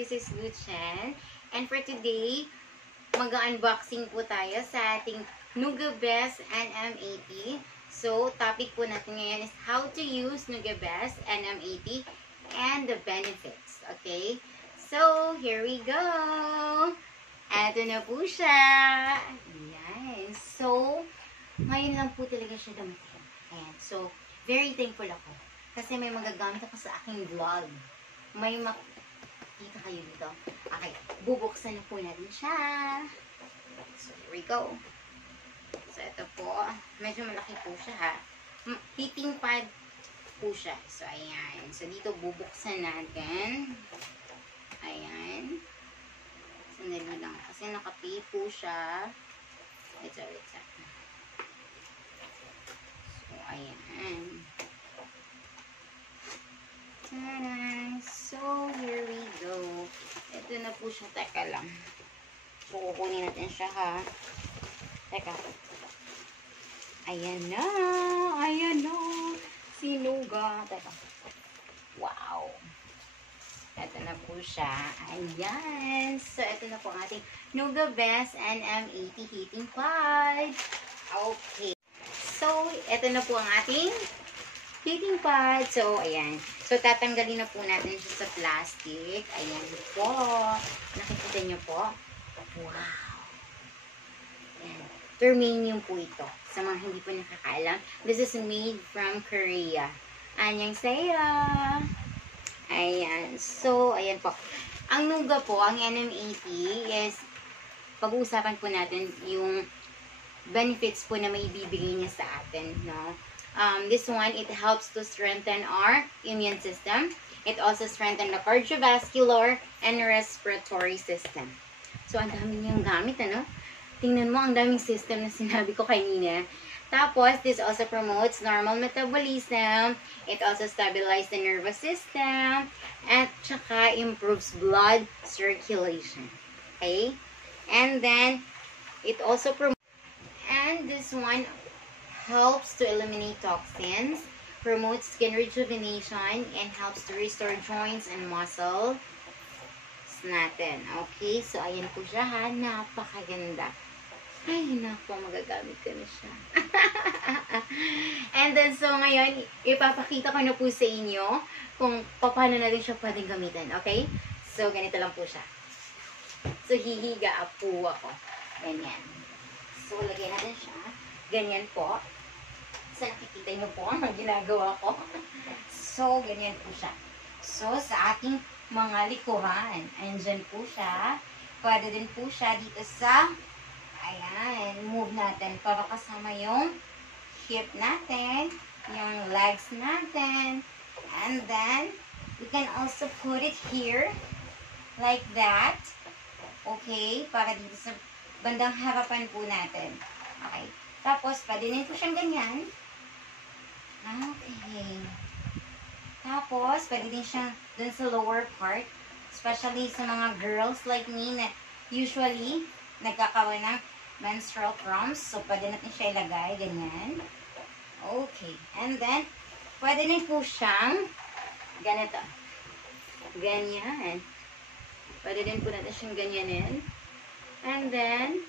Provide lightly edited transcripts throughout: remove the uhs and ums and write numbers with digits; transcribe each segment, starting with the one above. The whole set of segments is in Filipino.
This is Lucien. And for today, mag-unboxing po tayo sa ating Nugabest NM80. So, topic po natin ngayon is how to use Nugabest NM80 and the benefits. Okay? So, here we go! Eto na po siya! Ayan. So, ngayon lang po talaga siya dumating. Ayan. So, very thankful ako. Kasi may magagamit ako sa aking vlog. May makikita kayo dito. Okay, bubuksan na po natin siya. So, here we go. So, ito po. Medyo malaki po siya ha. Heating pad po siya. So, ayan. So, dito bubuksan natin. Ayan. Sandali lang. Kasi nakapi po siya. Ito. So, ayan. So, here we go. Ito na po siya. Teka lang. So, kukunin natin siya ha. Teka. Ayan na. Ayan na. Sinuga. Teka. Wow. Ito na po siya. Ayan. So, ito na po ang ating Nugabest NM80 heating pad. Okay. So, ito na po ang ating heating pad. So, ayan. So, tatanggalin na po natin siya sa plastic. Ayan po. Nakikita niyo po? Wow. Ayan. Termanium po ito. Sa mga hindi po nakakaalam. This is made from Korea. Annyeonghaseyo. Ayan. So, ayan po. Ang Nuga po, ang NM80 is pag-uusapan po natin yung benefits po na may ibibigay niya sa atin, no? This one, it helps to strengthen our immune system. It also strengthens the cardiovascular and respiratory system. So, ang dami niyang gamit, ano? Tingnan mo, ang daming system na sinabi ko kanina. Tapos, this also promotes normal metabolism. It also stabilizes the nervous system. At saka, improves blood circulation. Okay? And then, it also promotes, and this one helps to eliminate toxins, promotes skin rejuvenation, and helps to restore joints and muscles natin. Okay, so ayan po siya ha. Napakaganda. Ay, naku, magagamit ko na siya. And then, so ngayon, ipapakita ko na po sa inyo kung paano natin siya pwedeng gamitin. Okay? So, ganito lang po siya. So, hihiga po ako. Ganyan. So, lagyan natin siya. Ganyan po. So, nakikita nyo po ang ginagawa ko. So, ganyan po siya. So, sa ating mga likuhan, andyan po siya. Pwede din po siya dito sa, ayan, move natin para kasama yung hip natin, yung legs natin. And then, we can also put it here, like that. Okay, para dito sa bandang harapan po natin. Okay. Tapos, pwede din po siyang ganyan. Okay. Tapos, pwede din siyang dun sa lower part. Especially sa mga girls like me na usually nagkakaroon ng menstrual cramps. So, pwede natin siya ilagay. Ganyan. Okay. And then, pwede din po siyang ganito. Ganyan. Pwede din po natin siyang ganyanin. And then,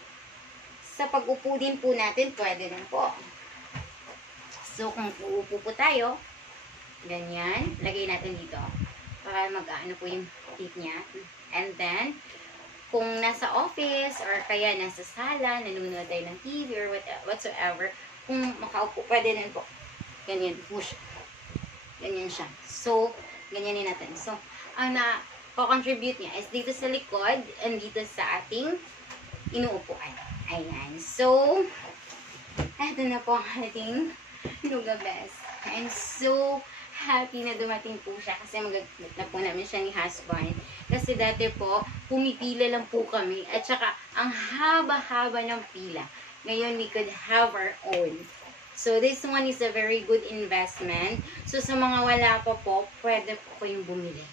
sa pag-upo din po natin, pwede din po. So, kung uupo po tayo, ganyan, lagay natin dito. Para mag-ano po yung feet niya. And then, kung nasa office, or kaya nasa sala, nanonood tayo ng TV, or whatsoever, kung makaupo, pwede din po. Ganyan, push. Ganyan siya. So, ganyanin natin. So, ang na-contribute niya is dito sa likod, and dito sa ating inuupuan. Ayan. So, eto na po ang ating Nugabest. I'm so happy na dumating po siya kasi magagamit na po namin siya ni husband. Kasi dati po, pumipila lang po kami at saka ang haba-haba ng pila. Ngayon, we could have our own. So, this one is a very good investment. So, sa mga wala pa po, pwede po kayong bumili.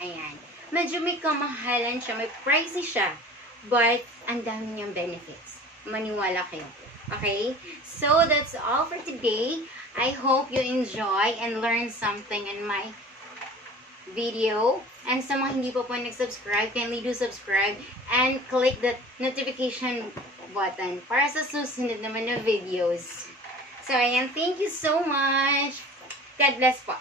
Ayan. Medyo may kamahalan siya. May pricey siya. But, ang dami niyang benefits. Maniwala kayo. Okay? So, that's all for today. I hope you enjoy and learn something in my video. And sa mga hindi pa po nag-subscribe, kindly do subscribe and click the notification button para sa susunod naman na videos. So, ayan. Thank you so much. God bless po.